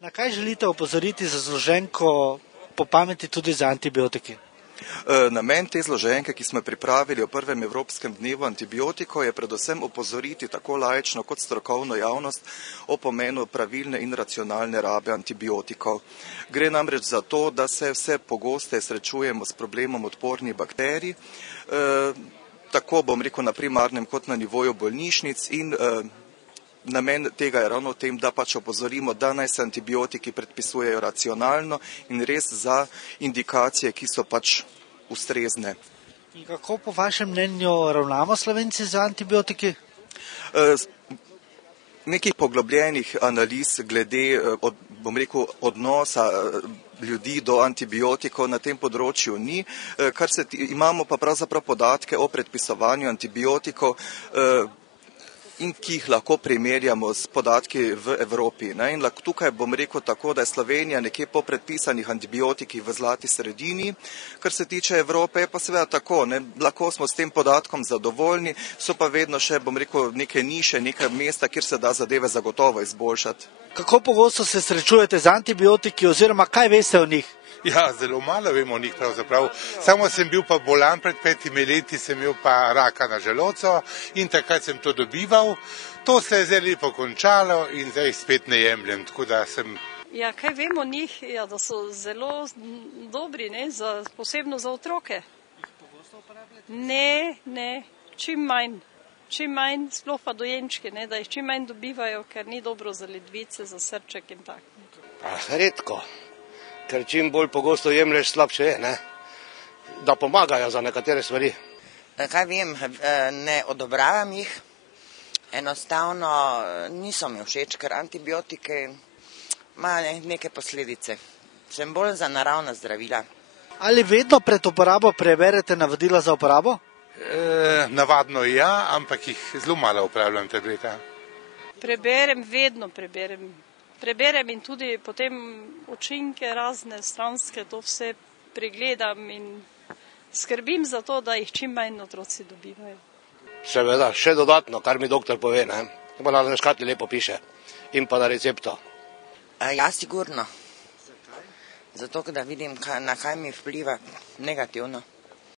Na kaj želite opozoriti za zloženko po pameti tudi za antibiotiki? Namen te zloženke, ki smo pripravili v prvem Evropskem dnevu antibiotikov, je predvsem opozoriti tako laično kot strokovno javnost o pomenu pravilne in racionalne rabe antibiotikov. Gre namreč za to, da se vse pogosteje srečujemo s problemom odpornih bakterij, tako na primarnem kot na nivoju bolnišnic in namen tega je ravno v tem, da opozorimo, da naj se antibiotiki predpisujejo racionalno in res za indikacije, ki so ustrezne. In kako po vašem mnenju ravnamo Slovenci z antibiotiki? Nekih poglobljenih analiz glede odnosa ljudi do antibiotikov na tem področju ni, imamo pa pravzaprav podatke o predpisovanju antibiotikov, in ki jih lahko primerjamo s podatki v Evropi. In tukaj tako, da je Slovenija nekje po predpisanih antibiotikih v zlati sredini, kar se tiče Evrope, je pa seveda tako, lahko smo s tem podatkom zadovoljni, so pa vedno še, neke niše, neka mesta, kjer se da zadeve zagotovo izboljšati. Kako pogosto se srečujete z antibiotiki oziroma kaj veste o njih? Ja, zelo malo vemo o njih pravzaprav. Samo sem bil pa bolan pred 5 leti, sem imel pa raka na želodcu in takrat sem to dobival. To se je zdaj lepo končalo in zdaj spet ne jemljem, tako da sem... Ja, kaj vemo o njih? Ja, da so zelo dobri, posebno za otroke. Ne, čim manj, sploh pa dojenčki, da jih čim manj dobivajo, ker ni dobro za ledvice, za srček in tako. Redko. Ker čim bolj pogosto jemlješ, slabše je, da pomagajo za nekatere stvari. Kaj vem, ne odobravam jih, enostavno niso mi všeč, ker antibiotike imajo neke posledice. Sem bolj za naravna zdravila. Ali vedno pred uporabo preverite navodila za uporabo? Navadno ja, ampak jih zelo malo uporabljam tableta. Vedno preberem in tudi potem učinke razne stranske, to vse pregledam in skrbim za to, da jih čim manj otroci dobivajo. Seveda, še dodatno, kar mi doktor pove, pa na škatli lepo piše in pa na recepto. Ja, sigurno. Zato, da vidim, na kaj mi vpliva negativno.